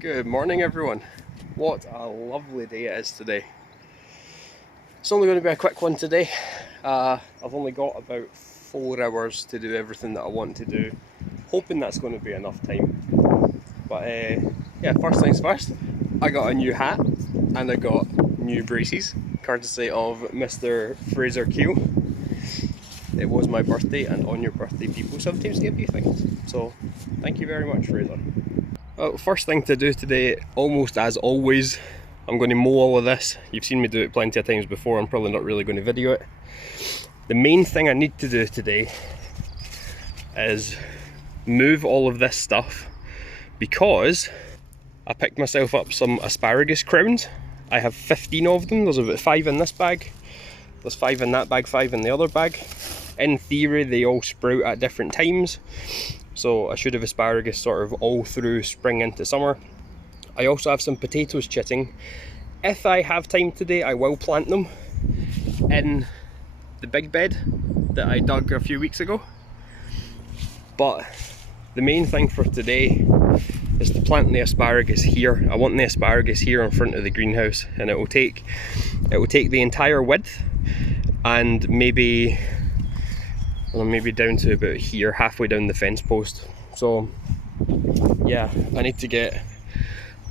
Good morning everyone. What a lovely day it is today. It's only going to be a quick one today. I've only got about 4 hours to do everything that I want to do. Hoping that's going to be enough time. But yeah, first things first, I got a new hat and I got new braces, courtesy of Mr. Fraser Keel. It was my birthday, and on your birthday people sometimes give you things. So thank you very much, Fraser. First thing to do today, almost as always, I'm going to mow all of this. You've seen me do it plenty of times before, I'm probably not really going to video it. The main thing I need to do today is move all of this stuff because I picked myself up some asparagus crowns. I have 15 of them, there's about 5 in this bag, there's 5 in that bag, 5 in the other bag. In theory they all sprout at different times, so I should have asparagus sort of all through spring into summer. I also have some potatoes chitting. If I have time today, I will plant them in the big bed that I dug a few weeks ago. But the main thing for today is to plant the asparagus here. I want the asparagus here in front of the greenhouse, and it will take the entire width and maybe down to about here, halfway down the fence post. So yeah, I need to get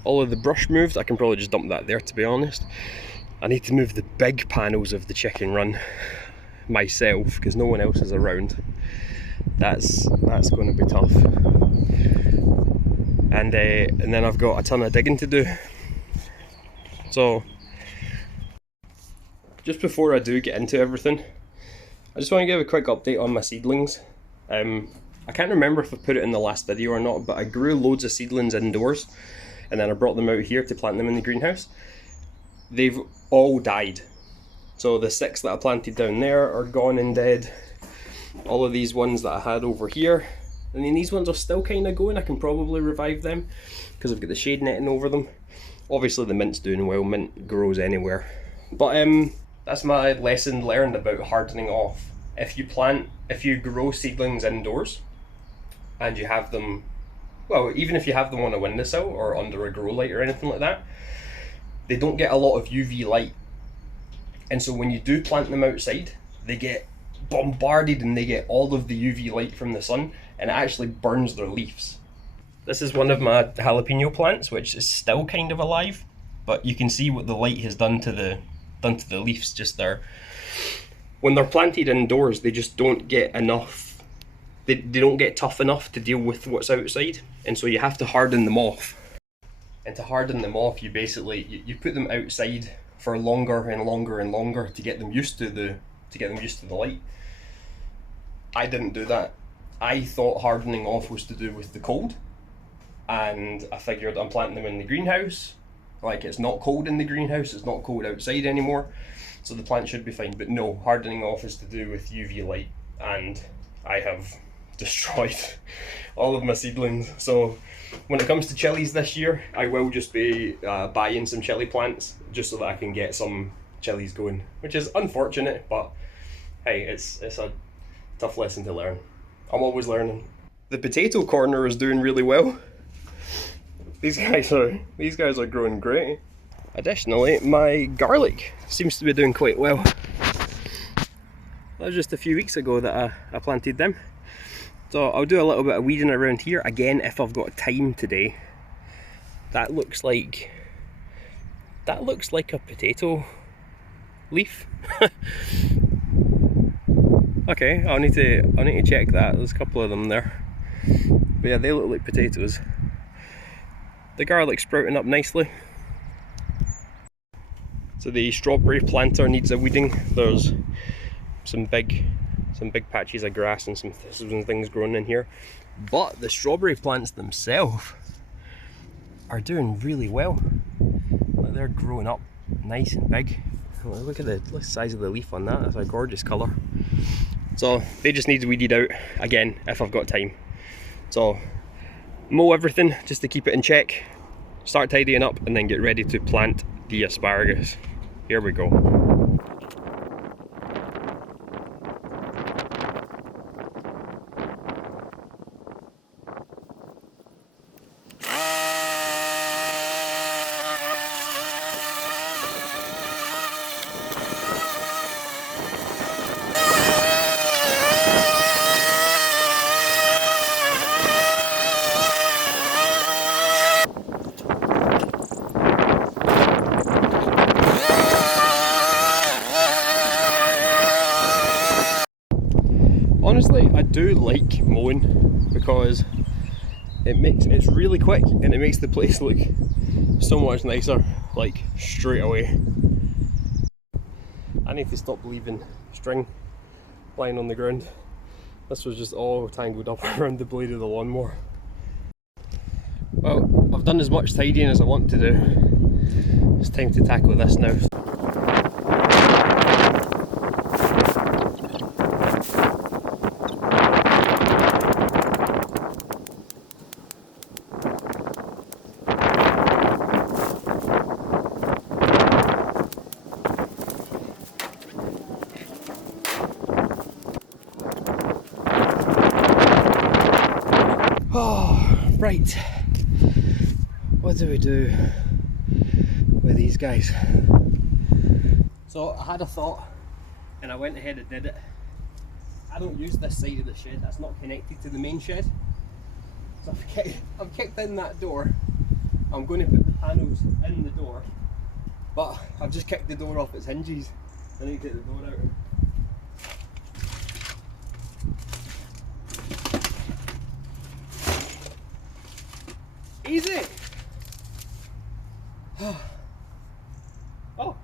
all of the brush moved. I can probably just dump that there, to be honest. I need to move the big panels of the chicken run myself because no one else is around. That's going to be tough. And then I've got a ton of digging to do. So just before I do get into everything, I just want to give a quick update on my seedlings. I can't remember if I put it in the last video or not, but I grew loads of seedlings indoors and then I brought them out here to plant them in the greenhouse. They've all died. So the 6 that I planted down there are gone and dead. All of these ones that I had over here, I mean, these ones are still kind of going. I can probably revive them because I've got the shade netting over them. Obviously the mint's doing well, mint grows anywhere. But that's my lesson learned about hardening off. If you grow seedlings indoors and you have them, well, even if you have them on a windowsill or under a grow light or anything like that, they don't get a lot of UV light. And so when you do plant them outside, they get bombarded and they get all of the UV light from the sun, and it actually burns their leaves. This is one of my jalapeno plants, which is still kind of alive, but you can see what the light has done to the leaves just there. When they're planted indoors, they just don't get enough, they don't get tough enough to deal with what's outside, and so you have to harden them off. And to harden them off, you basically you put them outside for longer and longer and longer to get them used to the light. I didn't do that. I thought hardening off was to do with the cold, and I figured I'm planting them in the greenhouse. Like, it's not cold in the greenhouse, it's not cold outside anymore, so the plant should be fine. But no, hardening off is to do with UV light, and I have destroyed all of my seedlings. So when it comes to chilies this year, I will just be buying some chili plants just so that I can get some chilies going, which is unfortunate, but hey, it's a tough lesson to learn. I'm always learning. The potato corner is doing really well. These guys are growing great. Additionally, my garlic seems to be doing quite well. That was just a few weeks ago that I planted them. So I'll do a little bit of weeding around here again if I've got time today. That looks like a potato leaf. Okay, I'll need to check that. There's a couple of them there. But yeah, they look like potatoes. The garlic's sprouting up nicely. So the strawberry planter needs a weeding. There's some big patches of grass and some thistles and things growing in here. But the strawberry plants themselves are doing really well. They're growing up nice and big. Look at the size of the leaf on that. That's a gorgeous colour. So they just need weeded out again if I've got time. So mow everything just to keep it in check, start tidying up, and then get ready to plant the asparagus. Here we go. do like mowing because it's really quick and it makes the place look so much nicer, like straight away. I need to stop leaving string lying on the ground. This was just all tangled up around the blade of the lawnmower. Well, I've done as much tidying as I want to do. It's time to tackle this now. Right, what do we do with these guys? So I had a thought and I went ahead and did it. I don't use this side of the shed, that's not connected to the main shed. So I've kicked in that door. I'm going to put the panels in the door, but I've just kicked the door off its hinges. I need to get the door out. Easy! Oh!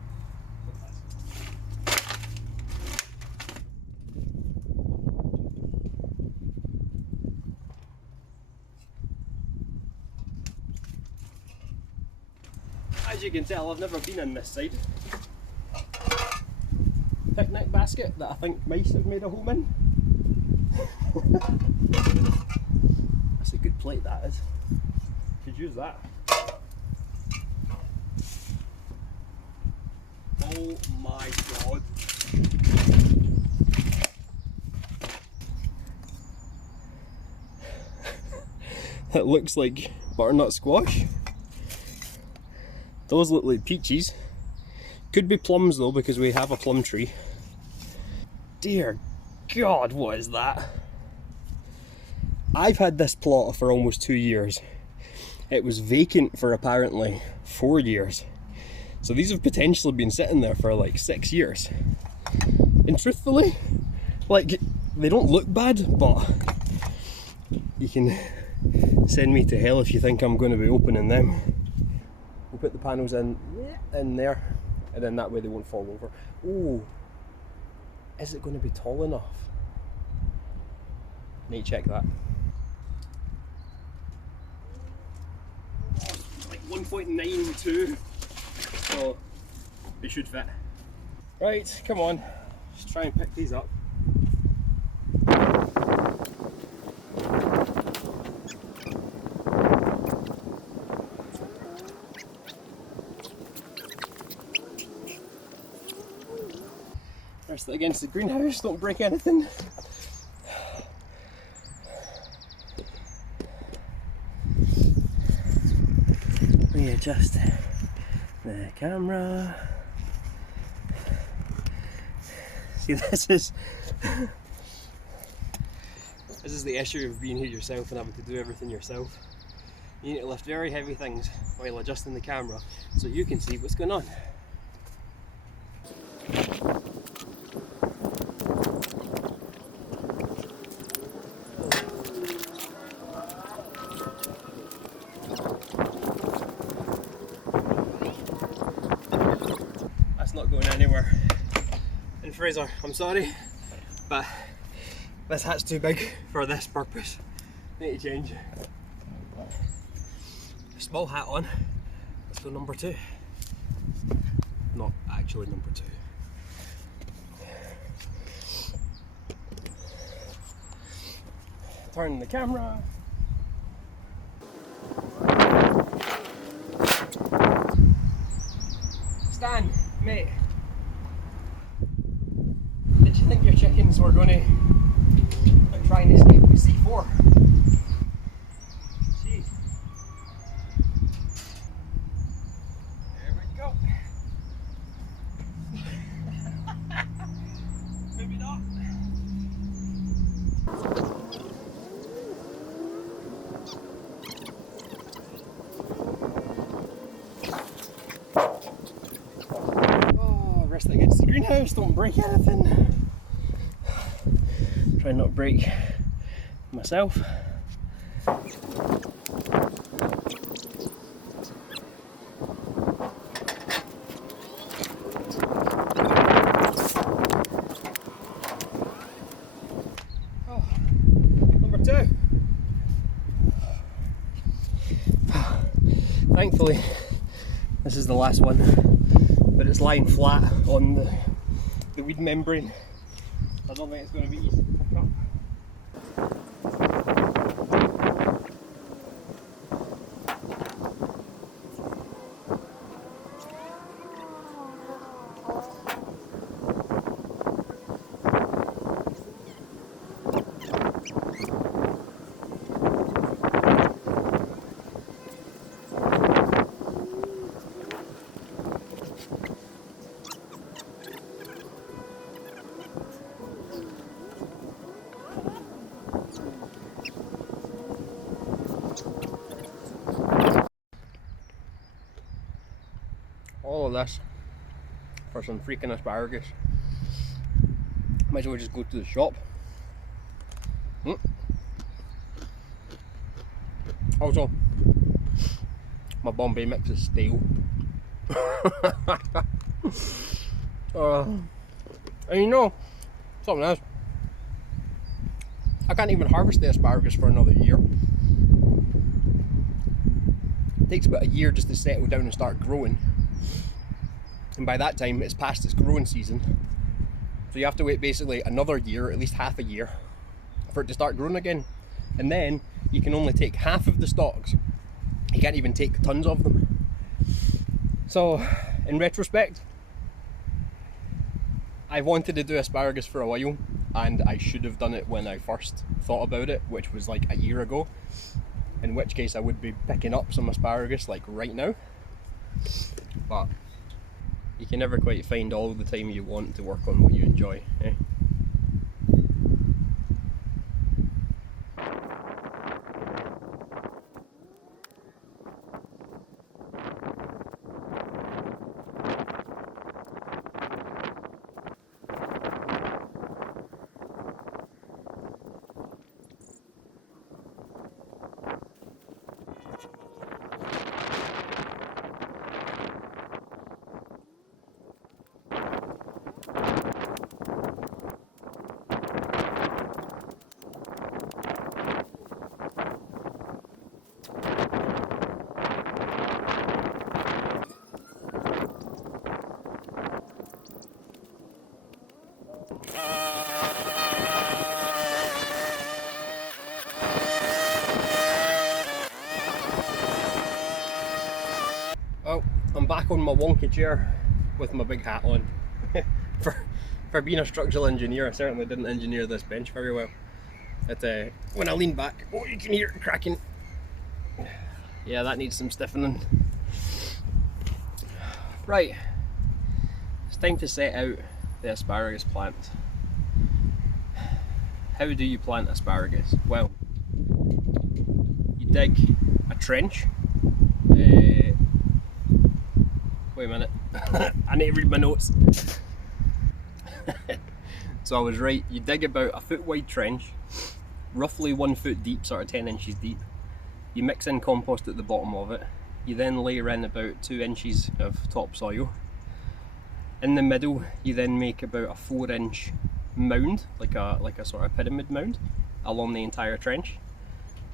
As you can tell, I've never been in this side. Picnic basket that I think mice have made a home in. That's a good plate, that is. Could use that. Oh my god. That looks like butternut squash. Those look like peaches. Could be plums though, because we have a plum tree. Dear God, what is that? I've had this plot for almost 2 years. It was vacant for apparently 4 years. So these have potentially been sitting there for like 6 years. And truthfully, like, they don't look bad, but you can send me to hell if you think I'm going to be opening them. We'll put the panels in there, and then that way they won't fall over. Oh, is it going to be tall enough? Need to check that. 1.92, so they should fit. Right, come on, let's try and pick these up. Rest it against the greenhouse, don't break anything. Readjust the camera. See, this is the issue of being here yourself and having to do everything yourself. You need to lift very heavy things while adjusting the camera so you can see what's going on. Not going anywhere. And Fraser, I'm sorry, but this hat's too big for this purpose. Need to change. Small hat on. Let's go number 2. Not actually number 2. Turn the camera. Stan, mate. Did you think your chickens were going to try and escape with C4? Jeez. There we go. Maybe not. Rest against the greenhouse, don't break anything. Try not to break myself. Oh, number 2. Thankfully, this is the last one, but it's lying flat on the weed membrane. I don't think it's going to be easy to pick up. All of this for some freaking asparagus. Might as well just go to the shop. Also, my Bombay mix is stale. And you know, something else. I can't even harvest the asparagus for another year. It takes about a year just to settle down and start growing. And by that time, it's past its growing season. So you have to wait basically another year, at least half a year, for it to start growing again. And then you can only take half of the stalks. You can't even take tons of them. So, in retrospect, I wanted to do asparagus for a while, and I should have done it when I first thought about it, which was like a year ago. In which case I would be picking up some asparagus like right now. But you can never quite find all the time you want to work on what you enjoy, eh? Well, I'm back on my wonky chair with my big hat on. For being a structural engineer, I certainly didn't engineer this bench very well. When I lean back, oh, you can hear it cracking. Yeah, that needs some stiffening. Right, it's time to set out the asparagus plant. How do you plant asparagus? Well, you dig a trench. Wait a minute, I need to read my notes. So I was right, you dig about a foot wide trench, roughly 1 foot deep, sort of 10 inches deep. You mix in compost at the bottom of it. You then layer in about 2 inches of topsoil. In the middle, you then make about a 4-inch mound, like a sort of pyramid mound, along the entire trench.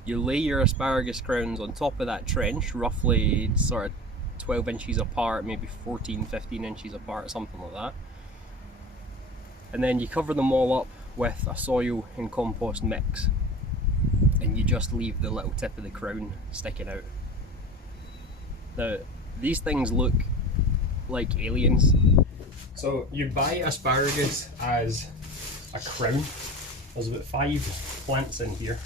You lay your asparagus crowns on top of that trench, roughly sort of 12 inches apart, maybe 14, 15 inches apart, something like that. And then you cover them all up with a soil and compost mix, and you just leave the little tip of the crown sticking out. Now, these things look like aliens. So you buy asparagus as a crown. There's about 5 plants in here.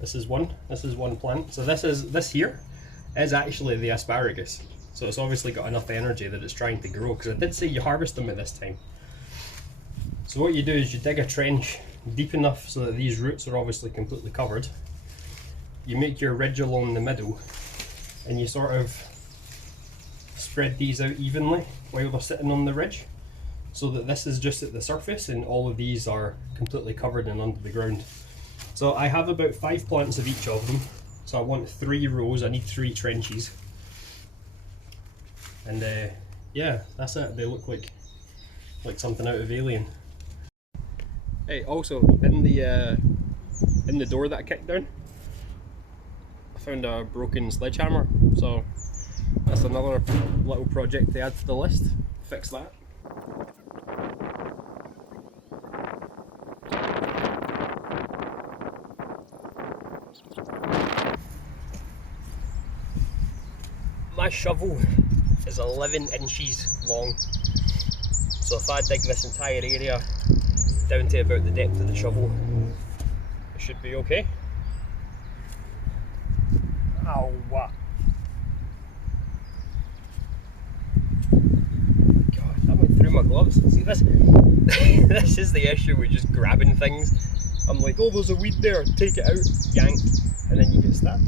This is one plant. So this here is actually the asparagus. So it's obviously got enough energy that it's trying to grow, because I did say you harvest them at this time. So what you do is you dig a trench deep enough so that these roots are obviously completely covered. You make your ridge along the middle, and you sort of spread these out evenly while they're sitting on the ridge. so that this is just at the surface and all of these are completely covered and under the ground. So I have about 5 plants of each of them. So I want 3 rows, I need 3 trenches. And yeah, that's it. They look like something out of Alien. Hey, also in the door that I kicked down, I found a broken sledgehammer. So that's another little project to add to the list. Fix that. My shovel is 11 inches long, so if I dig this entire area down to about the depth of the shovel, it should be okay. Ow! God, that went through my gloves. See this? This is the issue with just grabbing things. I'm like, oh, there's a weed there, take it out, yank, and then you get stabbed.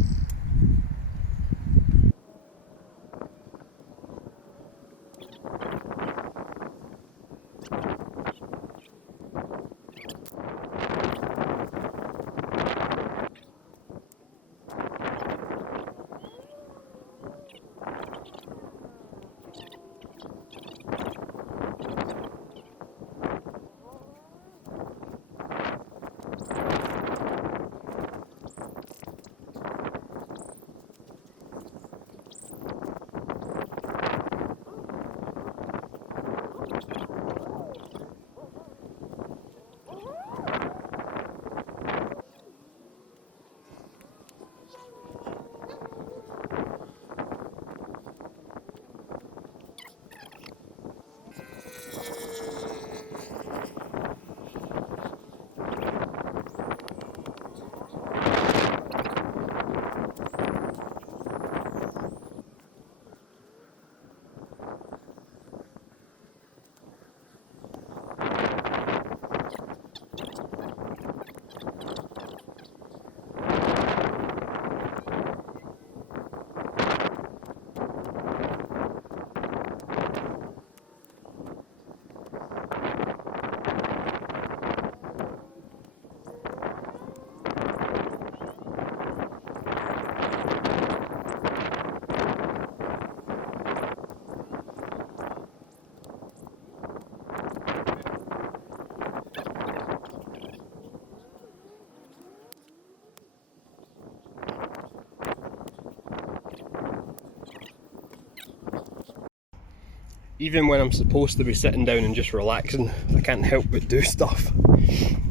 Even when I'm supposed to be sitting down and just relaxing, I can't help but do stuff.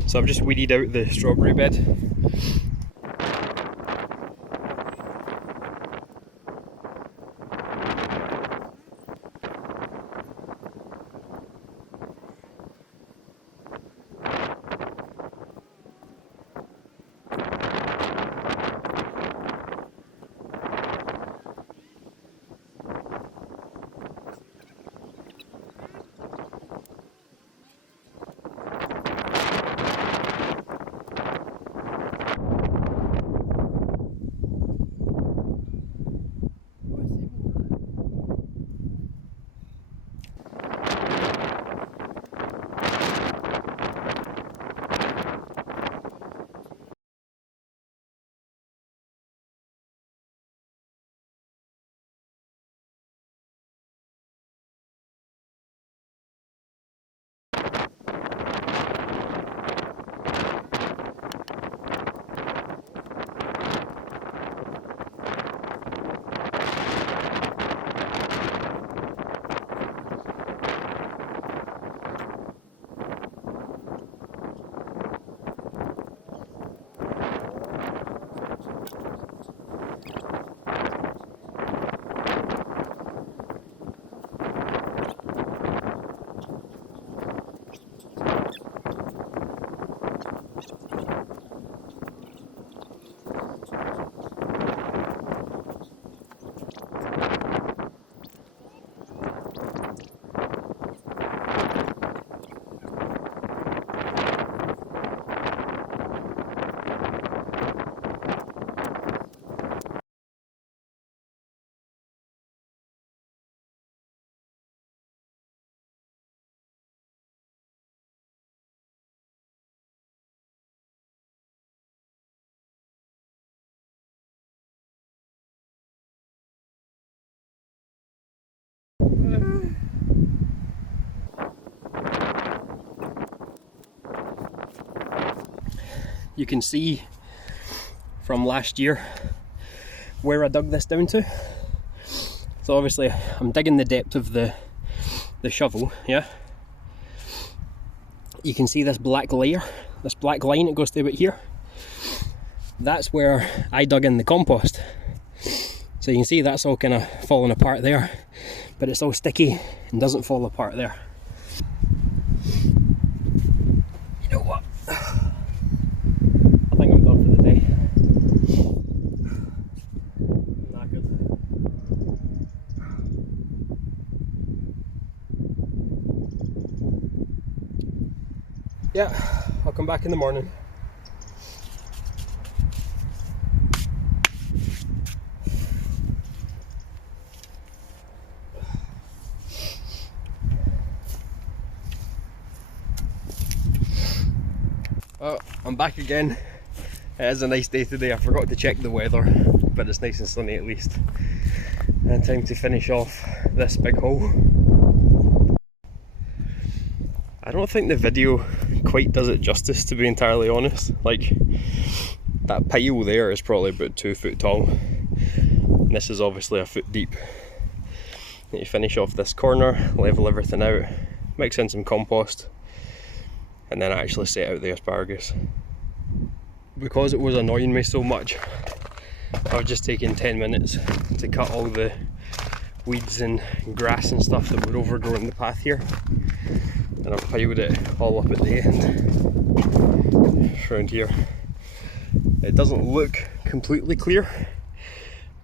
So I've just weeded out the strawberry bed. you can see from last year where I dug this down to. So obviously I'm digging the depth of the shovel, yeah. You can see this black layer, this black line that goes to about here. That's where I dug in the compost. So you can see that's all kind of falling apart there, but it's all sticky and doesn't fall apart there. You know what? I think I'm done for the day. I'm knackered. Yeah, I'll come back in the morning. Well, I'm back again. It is a nice day today. I forgot to check the weather, but it's nice and sunny at least. And time to finish off this big hole. I don't think the video quite does it justice, to be entirely honest. Like, that pile there is probably about 2 foot tall. And this is obviously a foot deep. Need to finish off this corner, level everything out, mix in some compost, and then actually set out the asparagus. Because it was annoying me so much, I've just taken 10 minutes to cut all the weeds and grass and stuff that were overgrowing the path here, and I've piled it all up at the end around here. It doesn't look completely clear,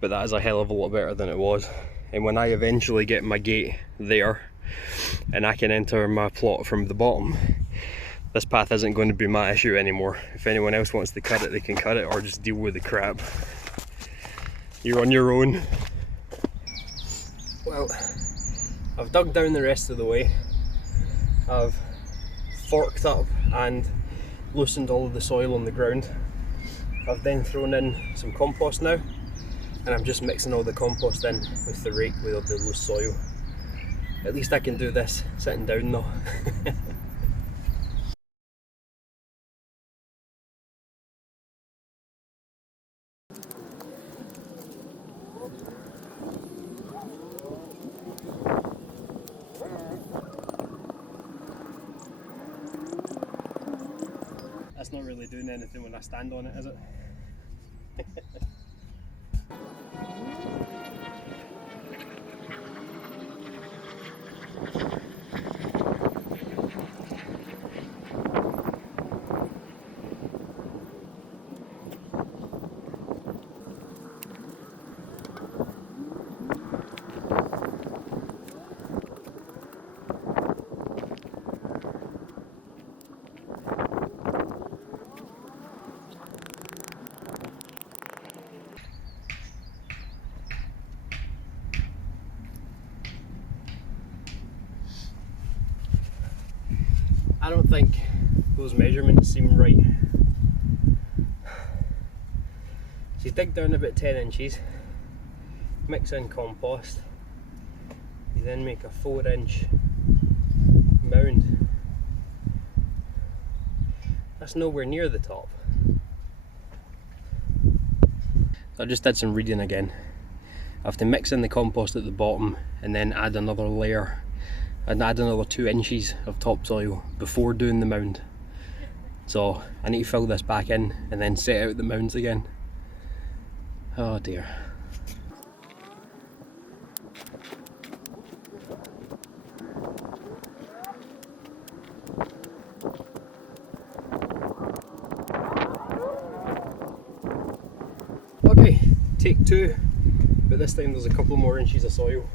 but that is a hell of a lot better than it was. And when I eventually get my gate there and I can enter my plot from the bottom, this path isn't going to be my issue anymore. If anyone else wants to cut it, they can cut it, or just deal with the crap. You're on your own. Well, I've dug down the rest of the way. I've forked up and loosened all of the soil on the ground. I've then thrown in some compost now, and I'm just mixing all the compost in with the rake with all the loose soil. At least I can do this sitting down though. That's not really doing anything when I stand on it, is it? I don't think those measurements seem right. So you dig down about 10 inches, mix in compost, you then make a 4-inch mound. That's nowhere near the top. So I just did some reading again. I have to mix in the compost at the bottom and then add another layer and add another 2 inches of topsoil before doing the mound. So I need to fill this back in and then set out the mounds again. Oh dear. Okay, take 2, but this time there's a couple more inches of soil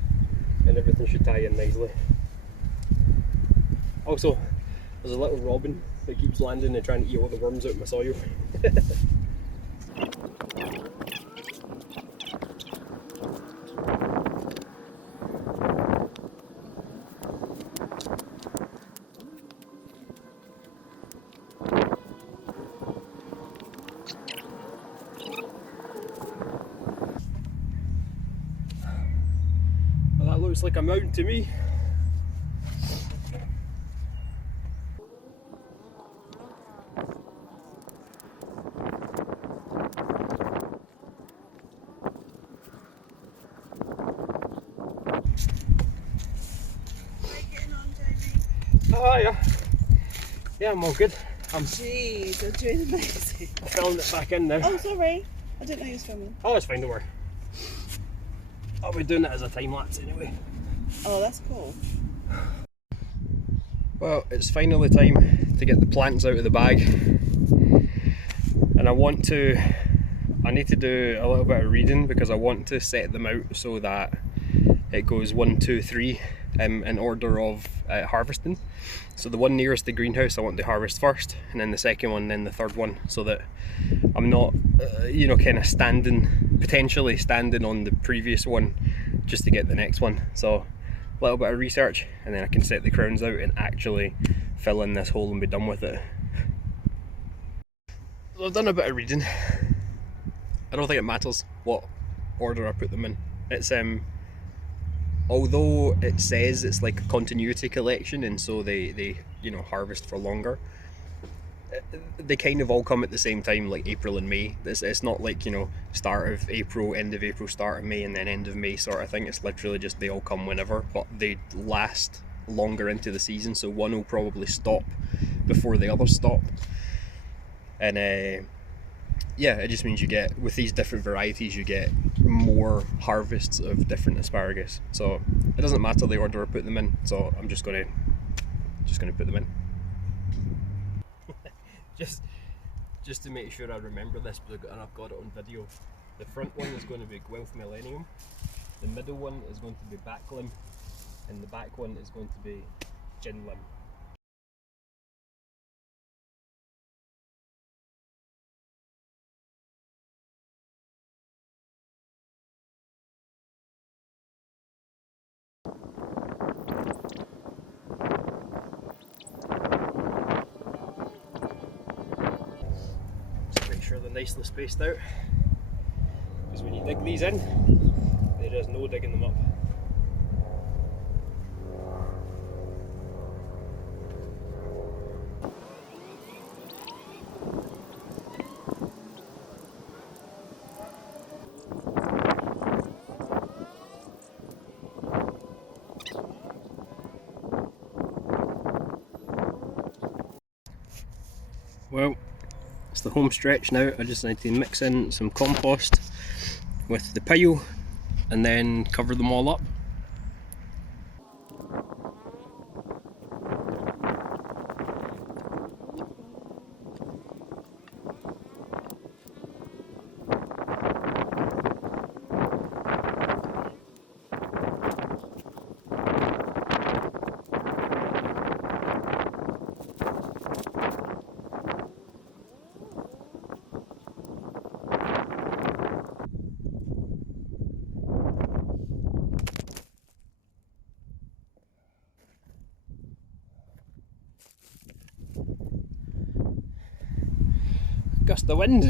and everything should tie in nicely. Also, there's a little robin that keeps landing and trying to eat all the worms out of my soil. Well, that looks like a mound to me. Oh yeah. Yeah, I'm all good. Jeez, you're doing amazing. I filmed it back in now. Oh, sorry. I didn't know you was filming. Oh, it's fine, don't worry. I'll be doing it as a time lapse anyway. Oh, that's cool. Well, it's finally time to get the plants out of the bag. And I need to do a little bit of reading because I want to set them out so that it goes 1, 2, 3 in order of harvesting. So the one nearest the greenhouse I want to harvest first, and then the second one, then the third one, so that I'm not, you know, kind of potentially standing on the previous one just to get the next one. So a little bit of research, and then I can set the crowns out and actually fill in this hole and be done with it. So I've done a bit of reading. I don't think it matters what order I put them in. It's although it says it's like a continuity collection, and so they you know, harvest for longer, they kind of all come at the same time, like April and May. It's not like, you know, start of April, end of April, start of May, and then end of May sort of thing. It's literally just they all come whenever, but they last longer into the season, so one will probably stop before the others stop. And yeah, it just means you get, with these different varieties, you get more harvests of different asparagus. So it doesn't matter the order I put them in, so I'm just gonna put them in. just to make sure I remember this, and I've got it on video. The front one is going to be Guelph Millennium, the middle one is going to be Backlim, and the back one is going to be Ginlim. Make sure they're nicely spaced out, because when you dig these in, there is no digging them up. Well, it's the home stretch now. I just need to mix in some compost with the pile and then cover them all up. Gust of wind.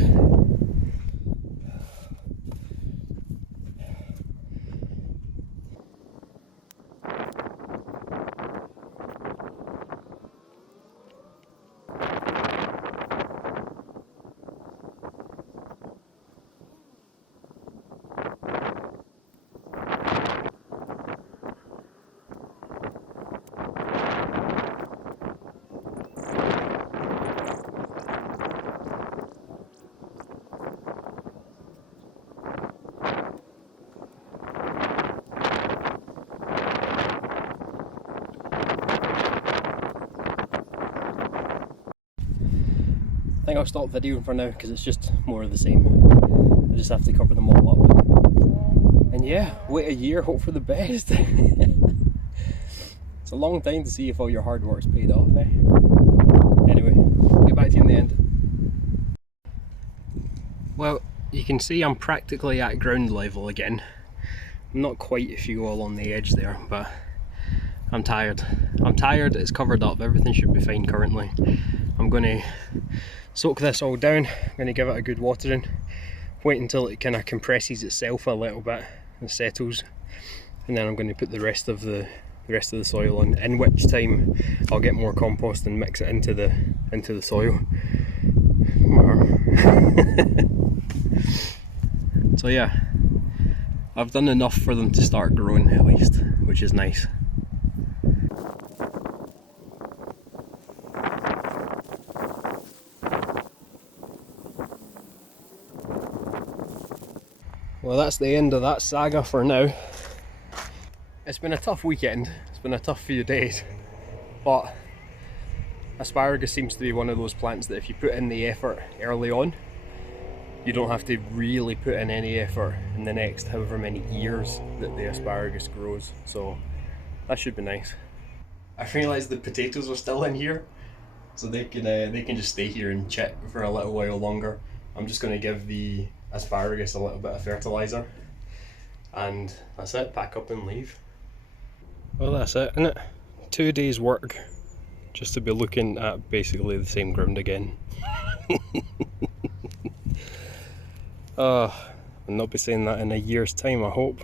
I think I'll stop videoing for now because it's just more of the same. I just have to cover them all up. And yeah, wait a year, hope for the best. It's a long time to see if all your hard work's paid off, eh? Anyway, get back to you in the end. Well, you can see I'm practically at ground level again. I'm not quite if you go along the edge there, but I'm tired. I'm tired, it's covered up, everything should be fine currently. I'm going to soak this all down, I'm going to give it a good watering, wait until it kind of compresses itself a little bit and settles, and then I'm going to put the rest of the soil on, in which time I'll get more compost and mix it into the soil. So yeah, I've done enough for them to start growing at least, which is nice. Well, that's the end of that saga for now. It's been a tough weekend, it's been a tough few days, but asparagus seems to be one of those plants that if you put in the effort early on, you don't have to really put in any effort in the next however many years that the asparagus grows, so that should be nice. I realised the potatoes are still in here, so they can just stay here and chip for a little while longer. I'm just going to give the asparagus a little bit of fertiliser, and that's it, pack up and leave. Well, that's it, innit? 2 days work just to be looking at basically the same ground again. I'll not be saying that in a year's time, I hope.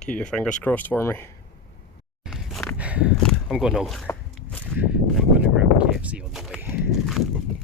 Keep your fingers crossed for me. I'm going home. I'm going to grab a KFC on the way.